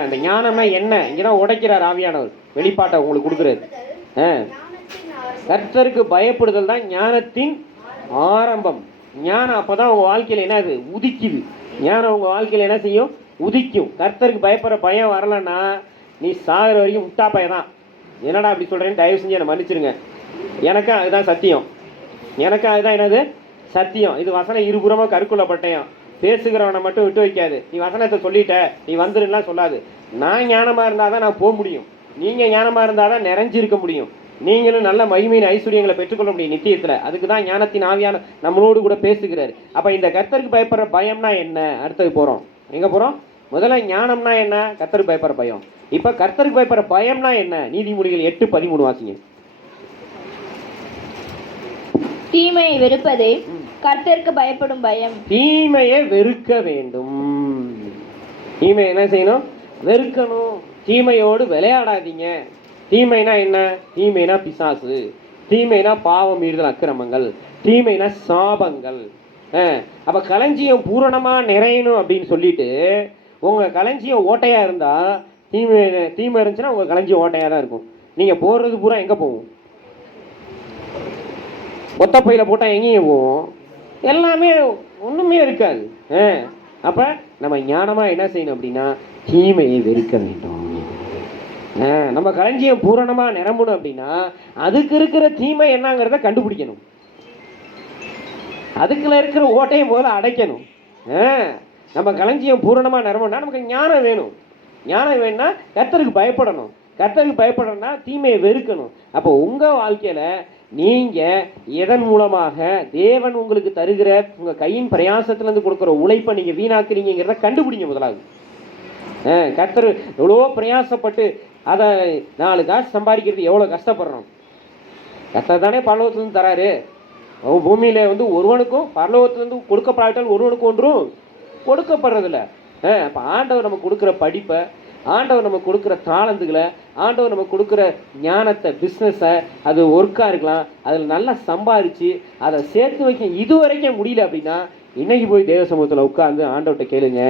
அந்த ஞானம்னா என்ன? இங்கதான் உடைக்கிறார் ஆவியானவர், வெளிப்பாட்டை உங்களுக்கு கொடுக்குறாரு. கர்த்தருக்கு பயப்படுதல் தான் ஞானத்தின் ஆரம்பம். ஞானம் அப்பதான் உங்க வாழ்க்கையில என்னது? உதிக்குது. ஞானம் உங்க வாழ்க்கையில என்ன செய்யும்? உதிக்கும். கர்த்தருக்கு பயப்படுற பயம் வரலன்னா நீ சாகிற வரைக்கும் முட்டா பையன் தான். என்னடா அப்படி சொல்கிறேன்னு தயவு செஞ்சு என்னை மன்னிச்சிருங்க. எனக்கும் அதுதான் சத்தியம். எனக்கும் அதுதான் என்னது? சத்தியம். இது வசனம் இருபுறமாக கருக்குள்ளப்பட்டயம். பேசுகிறவனை மட்டும் விட்டு வைக்காது. நீ வசனத்தை சொல்லிட்ட, நீ வந்துருலாம் சொல்லாது. நான் ஞானமாக இருந்தால் தான் நான் போக முடியும். நீங்கள் ஞானமாக இருந்தால் தான் நிறைஞ்சிருக்க முடியும். நீங்களும் நல்ல மகிமையின் ஐஸ்வர்யங்களை பெற்றுக்கொள்ள முடியும் நித்தியத்தில். அதுக்கு தான் ஞானத்தின் ஆவியான நம்மளோடு கூட பேசுகிறாரு. அப்போ இந்த கர்த்தருக்கு பயப்படுற பயம்னா என்ன? அடுத்தது போகிறோம். எங்கே போகிறோம்? முதல்ல ஞானம்னா என்ன? கர்த்தருக்கு பயப்படுற பயம். இப்ப கர்த்தருக்கு பயப்படுற பயம்னா என்ன? நீதிமொழிகள் 8:13 வாசிங்க. தீமையை வெறுப்பதே கர்த்தருக்கு பயப்படும் பயம். தீமையை வெறுக்க வேண்டும். தீமை என்ன செய்யணும்? வெறுக்கணும். தீமையோடு விளையாடாதீங்க. தீமைனா என்ன? தீமைனா பிசாசு, தீமைனா பாவம், மீறுதல், அக்கிரமங்கள், தீமைனா சாபங்கள். அப்ப களஞ்சியம் பூரணமா நிறையணும் அப்படின்னு சொல்லிட்டு உங்க களஞ்சியம் ஓட்டையா இருந்தா, தீமை இருந்துச்சுன்னா உங்க களஞ்சியம் ஓட்டையா தான் இருக்கும். நீங்க போடுறது பூரா எங்க போகும்? ஒத்த பையில போட்டா எங்கேயும் போவோம்? எல்லாமே ஒண்ணுமே இருக்காது. அப்ப நம்ம ஞானமா என்ன செய்யணும் அப்படின்னா தீமையை வெறுக்க வேண்டும். நம்ம களஞ்சியம் பூரணமா நிரம்பணும் அப்படின்னா அதுக்கு இருக்கிற தீமை என்னங்கிறத கண்டுபிடிக்கணும். அதுக்குள்ள இருக்கிற ஓட்டையும் முதல்ல அடைக்கணும். நம்ம களஞ்சியம் பூரணமா நிரம்பணும்னா நமக்கு ஞானம் வேணும். ஞானம் வேணும்னா கர்த்தருக்கு பயப்படணும். கர்த்தருக்கு பயப்படணும்னா தீமையை வெறுக்கணும். அப்போ உங்க வாழ்க்கையில நீங்க எதன் மூலமாக தேவன் உங்களுக்கு தருகிற உங்க கையின் பிரயாசத்திலிருந்து கொடுக்குற உழைப்பை நீங்க வீணாக்குறீங்கிறத கண்டுபிடிங்க முதலாவது. கர்த்தர் எவ்வளோ பிரயாசப்பட்டு அதை 4 காசு சம்பாதிக்கிறது எவ்வளோ கஷ்டப்படுறோம். கர்த்தர் தானே பரலோகத்திலிருந்து தராரு. பூமியில ஒருவனுக்கும் பரலோகத்திலிருந்து கொடுக்கப்படாவிட்டால் ஒருவனுக்கு ஒன்றும் கொடுக்கப்படுறதில்ல. அப்போ ஆண்டவர் நமக்கு கொடுக்குற படிப்பை, ஆண்டவர் நமக்கு கொடுக்குற தாளந்துகளை, ஆண்டவர் நமக்கு கொடுக்குற ஞானத்தை, பிஸ்னஸை, அது ஒர்க்காக இருக்கலாம், அதில் நல்லா சம்பாதிச்சு அதை சேர்த்து வைக்க இது வரைக்கும் முடியல அப்படின்னா இன்னைக்கு போய் தேவ சமூகத்தில் உட்காந்து ஆண்டவர்கிட்ட கேளுங்க.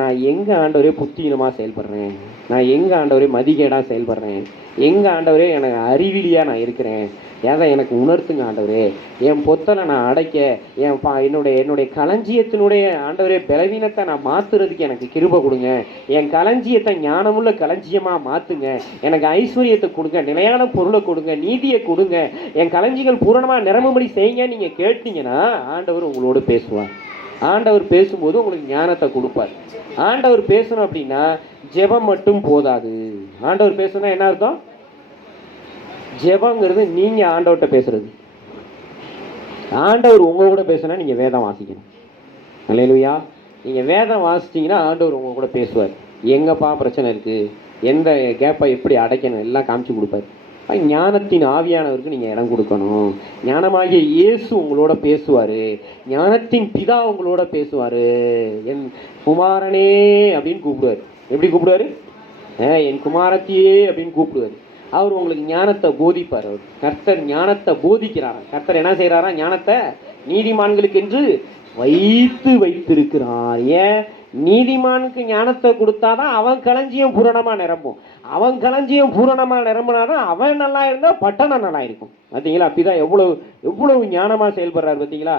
நான் எங்கே ஆண்டவரே புத்தியினமாக செயல்படுறேன், நான் எங்கே ஆண்டவரே மதிகேடாக செயல்படுறேன், எங்கே ஆண்டவரே எனக்கு அறிவிலியாக நான் இருக்கிறேன், ஏதா எனக்கு உணர்த்துங்க ஆண்டவரே. என் பொத்தலை நான் அடைக்க, என்னுடைய களஞ்சியத்தினுடைய ஆண்டவரே பலவீனத்தை நான் மாற்றுறதுக்கு எனக்கு கிருபை கொடுங்க. என் களஞ்சியத்தை ஞானமுள்ள களஞ்சியமாக மாற்றுங்க. எனக்கு ஐஸ்வர்யத்தை கொடுங்க, நிலையான பொருளை கொடுங்க, நீதியை கொடுங்க, என் களஞ்சியங்கள் பூரணமாக நிரம்பும்படி செய்யுங்க. நீங்கள் கேட்டீங்கன்னா ஆண்டவர் உங்களோடு பேசுவார். ஆண்டவர் பேசும்போது உங்களுக்கு ஞானத்தை கொடுப்பார். ஆண்டவர் பேசணும் அப்படின்னா ஜெபம் மட்டும் போதாது. ஆண்டவர் பேசணும்னா என்ன அர்த்தம்? ஜெபங்கிறது நீங்க ஆண்டவர்கிட்ட பேசுறது. ஆண்டவர் உங்க கூட பேசணும்னா நீங்க வேதம் வாசிக்கணும். அல்லேலூயா. நீங்கள் வேதம் வாசிச்சிங்கன்னா ஆண்டவர் உங்க கூட பேசுவார். எங்கப்பா பிரச்சனை இருக்குது, எந்த கேப்பை எப்படி அடைக்கணும் எல்லாம் காமிச்சு கொடுப்பார். ஞானத்தின் ஆவியானவருக்கு நீங்கள் இடம் கொடுக்கணும். ஞானமாகிய இயேசு உங்களோட பேசுவார். ஞானத்தின் பிதா உங்களோட பேசுவார். என் குமாரனே அப்படின்னு கூப்பிடுவார். எப்படி கூப்பிடுவார்? என் குமாரத்தியே அப்படின்னு கூப்பிடுவார். அவர் உங்களுக்கு ஞானத்தை போதிப்பார். அவர் கர்த்தர் ஞானத்தை போதிக்கிறார். கர்த்தர் என்ன செய்கிறாரா? ஞானத்தை நீதிமான்களுக்கு என்று வைத்திருக்கிறார். ஏன்? நீதிமானுக்கு ஞானத்தை கொடுத்தாதான் அவன் களஞ்சியம் பூரணமாக நிரம்பும். அவன் களஞ்சியம் பூரணமாக நிரம்பினாதான் அவன் நல்லா இருந்தால் பட்டணம் நல்லா இருக்கும். பார்த்தீங்களா? அப்படிதான் எவ்வளவு ஞானமாக செயல்படுறாரு பார்த்தீங்களா?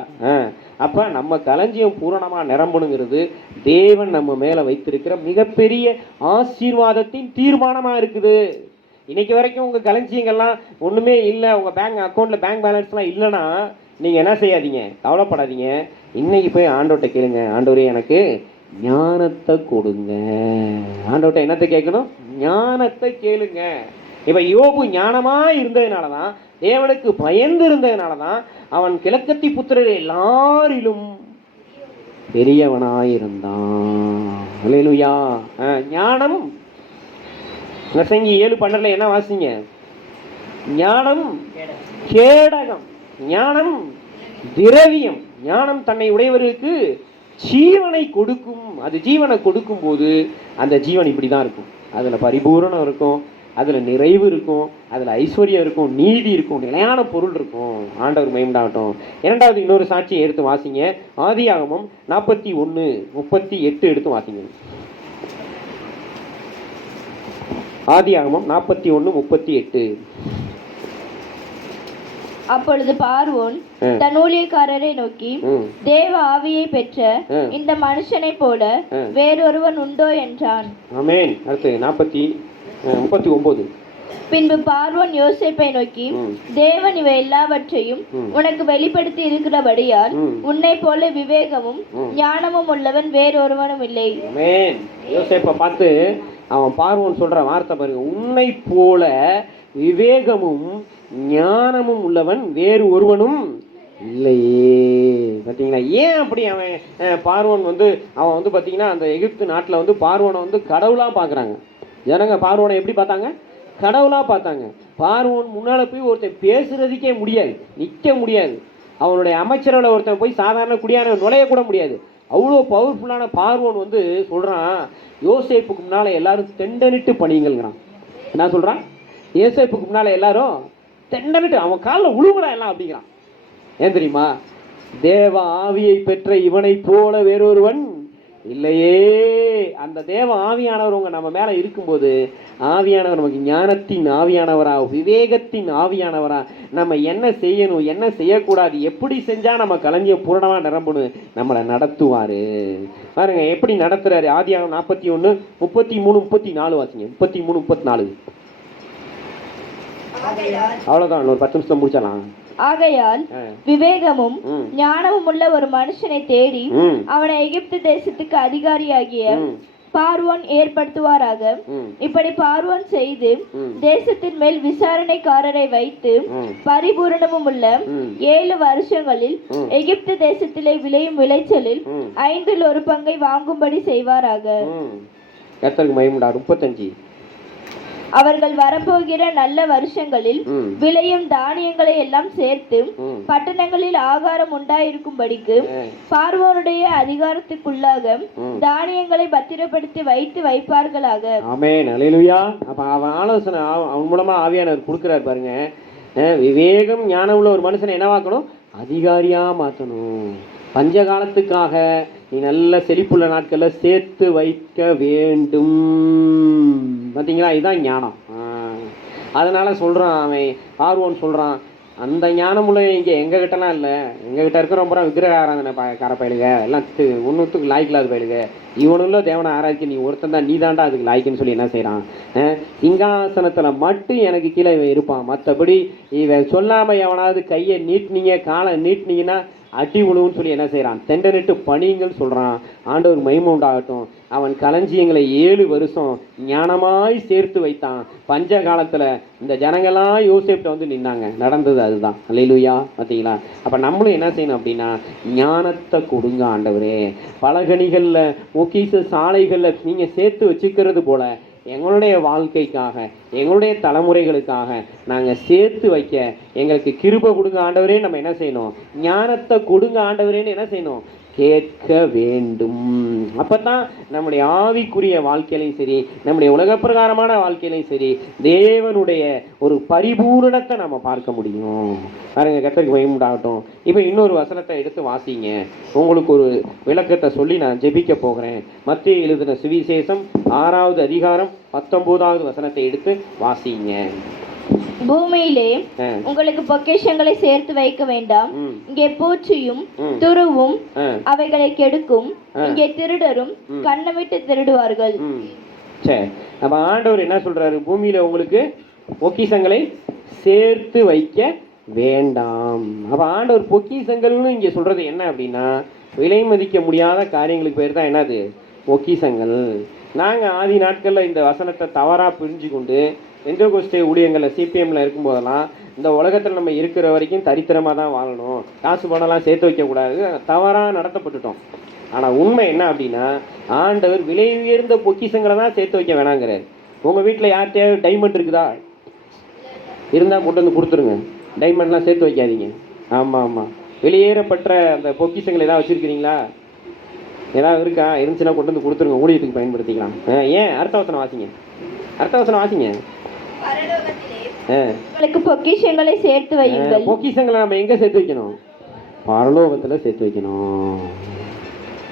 அப்போ நம்ம களஞ்சியம் பூரணமாக நிரம்பணுங்கிறது தேவன் நம்ம மேலே வைத்திருக்கிற மிகப்பெரிய ஆசீர்வாதத்தின் தீர்மானமாக இருக்குது. இன்னைக்கு வரைக்கும் உங்கள் களஞ்சியங்கள்லாம் ஒன்றுமே இல்லை, உங்கள் பேங்க் அக்கௌண்ட்டில் பேங்க் பேலன்ஸ்லாம் இல்லைன்னா நீங்கள் என்ன செய்யாதீங்க, கவலைப்படாதீங்க. இன்னைக்கு போய் ஆண்டவர்கிட்ட கேளுங்க, ஆண்டவரே எனக்கு ஞானத்தை கொடுங்க. ஆண்டவர்கிட்ட என்னத்தை கேட்கணும்? ஞானத்தை கேளுங்க. இப்போ யோபு ஞானமாக இருந்ததுனால தான், தேவனுக்கு பயந்து இருந்ததுனால தான் அவன் கிழக்கத்தி புத்திரர் எல்லாரிலும் பெரியவனாயிருந்தான். அல்லேலூயா. ஞானம் பிரசங்கி 7:12 என்ன வாசிங்க? ஞானம் கேடகம், ஞானம் திரவியம். ஞானம் தன்னை உடையவருக்கு ஜீவனை கொடுக்கும். அது ஜீவனை கொடுக்கும் போது அந்த ஜீவன் இப்படி தான் இருக்கும். அதில் பரிபூரணம் இருக்கும், அதில் நிறைவு இருக்கும், அதில் ஐஸ்வர்யம் இருக்கும், நீதி இருக்கும், நிலையான பொருள் இருக்கும். ஆண்டவர் மகிமையுண்டாகட்டும். இரண்டாவது இன்னொரு சாட்சியை எடுத்து வாசிங்க. ஆதியாகமம் 41:38 எடுத்து வாசிங்க. ஆதியாகமம் 41:38. அப்பொழுது பார்வோன் தன் ஊழியக்காரரை நோக்கி, தேவ ஆவியை பெற்ற இந்த மனுஷனை போல வேறொருவன் உண்டோ என்றான். ஆமென். அடுத்து 39. பின்பு பார்வோன் யோசேப்பை நோக்கி, தேவன் இவை எல்லாவற்றையும் உனக்கு வெளிப்படுத்தி இருக்கிறபடியால் உன்னை போல விவேகமும் ஞானமும் உள்ளவன் வேறொருவனும் இல்லை. ஆமென். யோசேப்பை பார்த்து அவன் பார்வோன் சொல்ற வார்த்தை பாருங்க, உன்னை போல விவேகமும் ஞானமும் உள்ளவன் வேறு ஒருவனும் இல்லையே. பார்த்தீங்களா? ஏன் அப்படி அவன் பார்வோன் அவன் பார்த்தீங்கன்னா அந்த எகிப்து நாட்டில் பார்வோனை கடவுளாக பார்க்குறாங்க. ஜனங்க பார்வோனை எப்படி பார்த்தாங்க? கடவுளாக பார்த்தாங்க. பார்வோன் முன்னால் போய் ஒருத்தன் பேசுறதுக்கே முடியாது, நிற்க முடியாது. அவனுடைய அமைச்சரோட ஒருத்தன் போய் சாதாரண குடியான நுழையக்கூட முடியாது. அவ்வளோ பவர்ஃபுல்லான பார்வோன் சொல்கிறான், யோசேப்புக்கு முன்னால் எல்லாரும் தெண்டனிட்டு பணியுங்கள்ங்கிறான். என்ன சொல்கிறான்? யோசேப்புக்கு முன்னால் எல்லாரும் தெண்டனிட்டு அவன் காலில் உழுவுடா எல்லாம் அப்படிங்கிறான். ஏன் தெரியுமா? தேவ ஆவியை பெற்ற இவனை போல வேறொருவன் இல்லையே. அந்த தேவ ஆவியானவர் நம்ம மேலே இருக்கும்போது ஆவியானவர் நமக்கு ஞானத்தின் ஆவியானவரா, விவேகத்தின் ஆவியானவரா, நம்ம என்ன செய்யணும், என்ன செய்யக்கூடாது, எப்படி செஞ்சால் நம்ம களஞ்சியம் பூரணமாக நிரம்பணும், நம்மளை நடத்துவார். பாருங்க எப்படி நடத்துறாரு. ஆதியாகமம் 41:33-34 வாசிங்க. 33-34. அவ்வளோதான், ஒரு 10 நிமிஷம் முடிச்சலாம். ஆகையால் விவேகமும் ஞானமும் உள்ள ஒரு மனுஷனை தேடி அவனை எகிப்து தேசத்துக்கு அதிகாரியாகிய பார்வோன் ஏற்படுத்துவாராக. இப்படி பார்வோன் செய்து தேசத்தின் மேல் விசாரணைக்காரரை வைத்து பரிபூரணமும் உள்ள 7 வருஷங்களில் எகிப்து தேசத்திலே விளையும் விளைச்சலில் 5இல் ஒரு பங்கை வாங்கும்படி செய்வாராக. கர்த்தருக்கு மகிமை. 35. அவர்கள் வரப்போகிற நல்ல வருஷங்களில் விளையும் தானியங்களை எல்லாம் சேர்த்து பட்டணங்களில் ஆகாரம் உண்டாயிருக்கும்படிக்கு பார்வோனுடைய அதிகாரத்துக்குள்ளாக தானியங்களை பத்திரப்படுத்தி வைப்பார்களாக. ஆமென். அல்லேலூயா. அப்ப அவன் ஆலோசனை அவன் மூலமா ஆவியானவர் கொடுக்கிறார் பாருங்க. விவேகம் ஞானம் உள்ள ஒரு மனுஷனை என்னவாக்கணும்? அதிகாரியா மாற்றணும். பஞ்ச காலத்துக்காக நீ நல்ல செழிப்புள்ள நாட்கள்ல சேர்த்து வைக்க வேண்டும். பார்த்தீங்களா? இதுதான் ஞானம். அதனால சொல்றான் அவன், பார்வோன் சொல்றான், அந்த ஞானமுள்ள இங்கே எங்ககிட்டலாம் இல்லை, எங்ககிட்ட இருக்கிற ரொம்ப விக்கிரக ஆராதனை கார பயிலுங்க, எல்லாம் ஒன்றுத்துக்கு லாய்க்கில்லாத பயிலுங்க, இவனுள்ள தேவனை ஆராய்ச்சி நீ ஒருத்தன் தான், நீ தாண்டா அதுக்கு லாய்க்குன்னு சொல்லி என்ன செய்கிறான்? சிங்காசனத்தில் மட்டும் எனக்கு கீழே இவன் இருப்பான், மற்றபடி இவன் சொல்லாமல் எவனாவது கையை நீட்டினீங்க, காலை நீட்டினீங்கன்னா அடி உணவுன்னு சொல்லி என்ன செய்கிறான், தெண்டனிட்டு பணிங்கள் சொல்கிறான். ஆண்டவர் மகிமை உண்டாகட்டும். அவன் களஞ்சியங்களை 7 வருஷம் ஞானமாய் சேர்த்து வைத்தான். பஞ்ச காலத்தில் இந்த ஜனங்கள்லாம் யோசேப்ட்ட வந்து நின்னாங்க. நடந்தது அதுதான். அல்லேலூயா. பார்த்தீங்களா? அப்போ நம்மளும் என்ன செய்யணும் அப்படின்னா, ஞானத்தை கொடுங்க ஆண்டவரே. பலகணிகளில் பொக்கிஷ சாலைகளில் நீங்கள் சேர்த்து வச்சுக்கிறது போல எங்களுடைய வாழ்க்கைக்காக, எங்களுடைய தலைமுறைகளுக்காக நாங்கள் சேர்த்து வைக்க எங்களுக்கு கிருபை கொடுங்க ஆண்டவரே. நம்ம என்ன செய்யணும், ஞானத்தை கொடுங்க ஆண்டவரேன்னு என்ன செய்யணும், கேட்க வேண்டும். அப்போ தான் நம்முடைய ஆவிக்குரிய வாழ்க்கையிலையும் சரி, நம்முடைய உலக பிரகாரமான வாழ்க்கையிலையும் சரி, தேவனுடைய ஒரு பரிபூரணத்தை நம்ம பார்க்க முடியும். பாருங்க, கர்த்தருக்கு மகிமை உண்டாகட்டும். இப்போ இன்னொரு வசனத்தை எடுத்து வாசிங்க. உங்களுக்கு ஒரு விளக்கத்தை சொல்லி நான் ஜெபிக்க போகிறேன். மத்தேயு எழுதின சுவிசேஷம் 6வது அதிகாரம் 19வது வசனத்தை எடுத்து வாசிங்க. பூமியிலே உங்களுக்கு பொக்கிஷங்களை சேர்த்து வைக்க வேண்டாம். இங்கே பூச்சியும் துருவும் அவைகளை கெடுக்கும். இங்கே திருடரும் கண்ணமிட்டு திருடுவார்கள். சரி, அப்ப ஆண்டவர் என்ன சொல்றாரு, பூமியில உங்களுக்கு பொக்கிஷங்களை சேர்த்து வைக்க வேண்டாம். அப்ப ஆண்டவர் பொக்கிஷங்கள்னு இங்க சொல்றது என்ன அப்படின்னா, விலை மதிக்க முடியாத காரியங்களுக்கு பேர் தான் என்னது, பொக்கிஷங்கள். நாங்க ஆதி நாட்கள்ல இந்த வசனத்தை தவறா புரிஞ்சு கொண்டு பெந்தெகோஸ்தே ஊழியங்களில் சிபிஎம்ல இருக்கும்போதெல்லாம் இந்த உலகத்தில் நம்ம இருக்கிற வரைக்கும் தரித்திரமாக தான் வாழணும், காசு பணம்லாம் சேர்த்து வைக்கக்கூடாது, தவறாக நடத்தப்பட்டுட்டோம். ஆனால் உண்மை என்ன அப்படின்னா, ஆண்டவர் விலை உயர்ந்த பொக்கிஷங்களை தான் சேர்த்து வைக்க வேணாங்கிறார். உங்கள் வீட்டில் யார்கிட்டயாவது டைமண்ட் இருக்குதா? இருந்தால் கொண்டு வந்து கொடுத்துருங்க. டைமண்ட்லாம் சேர்த்து வைக்காதீங்க. ஆமாம் ஆமாம், வெளியேறப்பட்ட அந்த பொக்கிஷங்களை ஏதாவது வச்சுருக்கிறீங்களா? ஏதாவது இருக்கா? இருந்துச்சுன்னா கொண்டு வந்து கொடுத்துருங்க, ஊழியத்துக்கு பயன்படுத்திக்கலாம். ஏன்? அர்த்த வசனம் வாசிங்க, அர்த்த வசனம் வாசிங்க. உங்களுக்கு பொக்கிஷங்களை சேர்த்து வையுங்கள். பொக்கிஷங்களை நம்ம எங்க சேர்த்து வைக்கணும்? பரலோகத்துல சேர்த்து வைக்கணும்.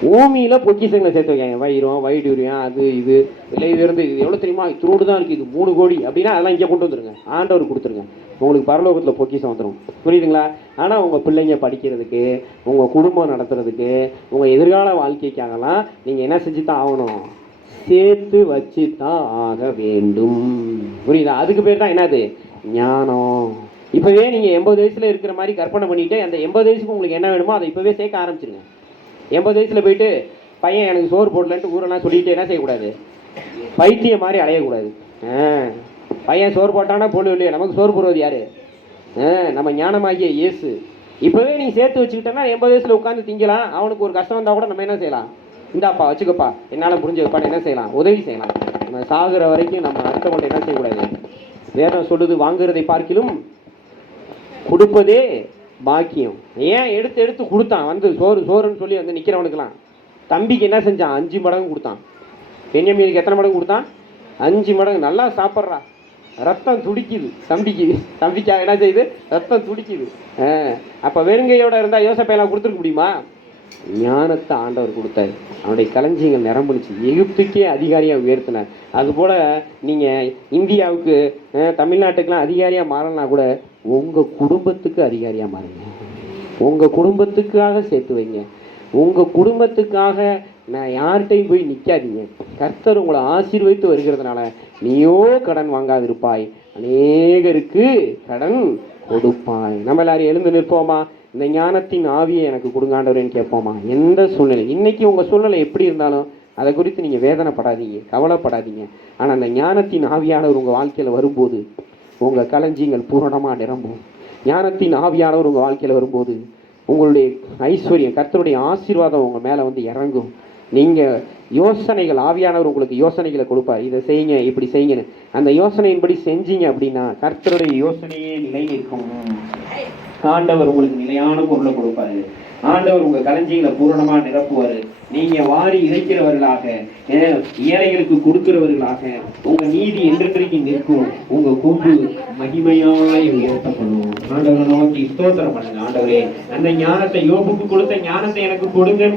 பூமியில பொக்கிஷங்களை சேர்த்து வைக்காங்க. வைரம், வைடூரியம், அது இது விலை உயர்ந்து, இது எவ்வளவு தெரியுமா, இத்தோடு தான் இருக்கு, இது 3 கோடி அப்படின்னா அதெல்லாம் இங்கே கொண்டு வந்துருங்க, ஆண்டவர் கொடுத்துருங்க. உங்களுக்கு பரலோகத்துல பொக்கிஷம் வந்துடும். புரியுதுங்களா? ஆனா உங்க பிள்ளைங்க படிக்கிறதுக்கு, உங்க குடும்பம் நடத்துறதுக்கு, உங்க எதிர்கால வாழ்க்கைக்காகலாம் நீங்க என்ன செஞ்சு தான் ஆகணும், சேர்த்து வச்சு தான் ஆக வேண்டும். புரியுதா? அதுக்கு பேர் தான் என்னது, ஞானம். இப்போவே நீங்கள் 80 வயசில் இருக்கிற மாதிரி கற்பனை பண்ணிவிட்டு அந்த 80 வயசுக்கு உங்களுக்கு என்ன வேணுமோ அதை இப்போவே சேர்க்க ஆரம்பிச்சிருங்க. 80 வயசில் போயிட்டு பையன் எனக்கு சோறு போடலன்ட்டு ஊரெல்லாம் சொல்லிட்டு என்ன செய்யக்கூடாது, பைத்தியம் மாதிரி அலையக்கூடாது. பையன் சோறு போட்டானா போடல இல்லையா, நமக்கு சோறு போடுறது யாரு, நம்ம ஞானமாகிய இயேசு. இப்போவே நீங்கள் சேர்த்து வச்சுக்கிட்டோன்னா 80 வயசில் உட்காந்து திங்கலாம். அவனுக்கு ஒரு கஷ்டம் வந்தால் கூட நம்ம என்ன செய்யலாம், இந்தாப்பா வச்சுக்கப்பா, என்னால் முடிஞ்சதுப்பான்னு என்ன செய்யலாம், உதவி செய்யலாம். நம்ம சாகுற வரைக்கும் நம்ம அடுத்தவங்கள்ட்ட என்ன செய்யக்கூடாது. வேதம் சொல்லுது, வாங்குறதை பார்க்கிலும் கொடுப்பதே பாக்கியம். ஏன் எடுத்து எடுத்து கொடுத்தான், வந்து சோறுன்னு சொல்லி வந்து நிற்கிறவனுக்கெல்லாம். தம்பிக்கு என்ன செஞ்சான், 5 மடங்கு கொடுத்தான். பென்யமீனுக்கு எத்தனை மடங்கு கொடுத்தான், 5 மடங்கு. நல்லா சாப்பிட்றா, ரத்தம் துடிக்குது தம்பிக்காக என்ன செய்யுது, ரத்தம் துடிக்குது. அப்போ வெறுங்கையோட இருந்தால் யோசப்பையெல்லாம் கொடுத்துருக்க முடியுமா? ஞானத்தை ஆண்டவர் கொடுத்தாரு, அவனுடைய களஞ்சியங்கள் நிரம்பிடுச்சு, எகிப்துக்கே அதிகாரியாக உயர்த்தினார். அதுபோல் நீங்கள் இந்தியாவுக்கு, தமிழ்நாட்டுக்கெலாம் அதிகாரியாக மாறலனா கூட உங்கள் குடும்பத்துக்கு அதிகாரியாக மாறுங்க. உங்கள் குடும்பத்துக்காக சேர்த்து வைங்க. உங்கள் குடும்பத்துக்காக நான் யார்கிட்டையும் போய் நிற்காதீங்க. கர்த்தர் உங்களை ஆசீர்வதித்து வருகிறதுனால நீயோ கடன் வாங்காதிருப்பாய், அநேகருக்கு கடன் கொடுப்பாய். நம்ம எல்லாரும் எழுந்து நிற்போமா? இந்த ஞானத்தின் ஆவியை எனக்கு கொடுங்காண்டவரேன்னு கேட்போமா? எந்த சூழ்நிலை, இன்னைக்கு உங்கள் சூழ்நிலை எப்படி இருந்தாலும் அதை குறித்து நீங்கள் வேதனைப்படாதீங்க, கவலைப்படாதீங்க. ஆனால் அந்த ஞானத்தின் ஆவியானவர் உங்கள் வாழ்க்கையில் வரும்போது உங்கள் களஞ்சியங்கள் பூரணமாக நிரம்பும். ஞானத்தின் ஆவியானவர் உங்கள் வாழ்க்கையில் வரும்போது உங்களுடைய ஐஸ்வர்யம், கர்த்தருடைய ஆசீர்வாதம் உங்கள் மேலே வந்து இறங்கும். நீங்கள் யோசனைகள், ஆவியானவர் உங்களுக்கு யோசனைகளை கொடுப்பார், இதை செய்யுங்க, இப்படி செய்யுங்கன்னு. அந்த யோசனையின்படி செஞ்சீங்க அப்படின்னா கர்த்தருடைய யோசனையே நிலை நிற்கும். ஆண்டவர் உங்களுக்கு நிலையான பொருளை கொடுப்பாரு. ஆண்டவர் உங்க களஞ்சியங்களை பூரணமா நிரப்புவாரு. நீங்க வாரி இறைக்கிறவர்களாக, ஏழைகளுக்கு கொடுக்கிறவர்களாக உங்க நீதி என்றென்றைக்கு நிற்கும். உங்க கொம்பு மகிமையாய் உயர்த்தப்படும். ஆண்டவரை நோக்கி ஸ்தோத்திரம் பண்ணுங்க. ஆண்டவரே, அந்த ஞானத்தை, யோபுக்கு கொடுத்த ஞானத்தை எனக்கு கொடுங்க.